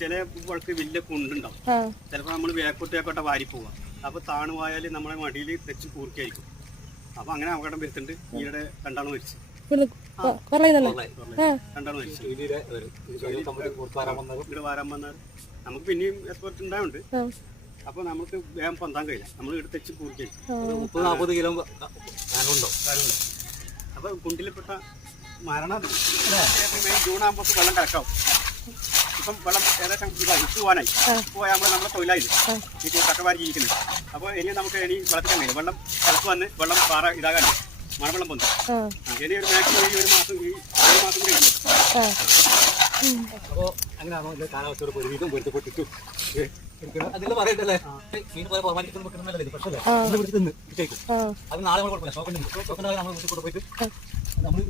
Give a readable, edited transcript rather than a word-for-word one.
ചില വഴക്ക് വലിയ കുണ്ടുണ്ടാവും. ചിലപ്പോൾ നമ്മൾ വേക്കോട്ടേക്കോട്ടെ വാരി പോവാം. അപ്പൊ താണു പോയാൽ നമ്മളെ മടിയിൽ തെച്ച് കൂർക്കായിരിക്കും. അപ്പൊ അങ്ങനെ അപകടം വരുത്തുണ്ട്. ഈയിടെ രണ്ടാളും മരിച്ചു. രണ്ടാളും മരിച്ചു. ഇവിടെ വാരാൻ വന്നാൽ നമുക്ക് പിന്നെയും എക്സ്പെർട്ട് ഉണ്ടാവുണ്ട്. അപ്പൊ നമുക്ക് വേഗം പൊന്താൻ കഴിയില്ല. നമ്മൾ ഇവിടെ തെച്ച് കൂർക്കായിരിക്കും. 30-40 കിലോ ഉണ്ടോ? അപ്പൊ കുണ്ടിൽപ്പെട്ട മരണം ജൂൺ ആകുമ്പോൾ വെള്ളം കലക്കാവും. ഇപ്പം വെള്ളം ഏകദേശം പോകാനായി പോയാൽ നമ്മളെ തൊഴിലായില്ല ഈ ചക്കവാരി ജീവിക്കുന്നത്. അപ്പോൾ ഇനി നമുക്ക് ഇനി വെള്ളത്തിക്കാൻ കഴിയും. വെള്ളം കലക്ക് വന്ന് വെള്ളം പാറ ഇതാകാനും മഴവെള്ളം പൊന്തും. ഇനി ഒരു മാക്സിമം ഒരു മാസം കൂടി ഉണ്ട്. അപ്പോൾ അങ്ങനെയാണോ കാലാവസ്ഥയോട് ഒരുവിധം പൊരുത്തപ്പെട്ടിട്ടു അതിൽ പറയട്ടല്ലേ? മീൻ പോലെ ഫോർമാലിറ്റി വെക്കുന്നല്ലേ പ്രശ്നമല്ലേ? പിടിച്ചിട്ട് അത് നാളെ നമ്മൾ കുഴപ്പമില്ല. സ്റ്റോക്ക് ഉണ്ട്. സ്റ്റോക്ക് ഉണ്ടാകാൻ നമ്മൾ വീട്ടിൽ കൊണ്ടുപോയിട്ട് നമ്മൾ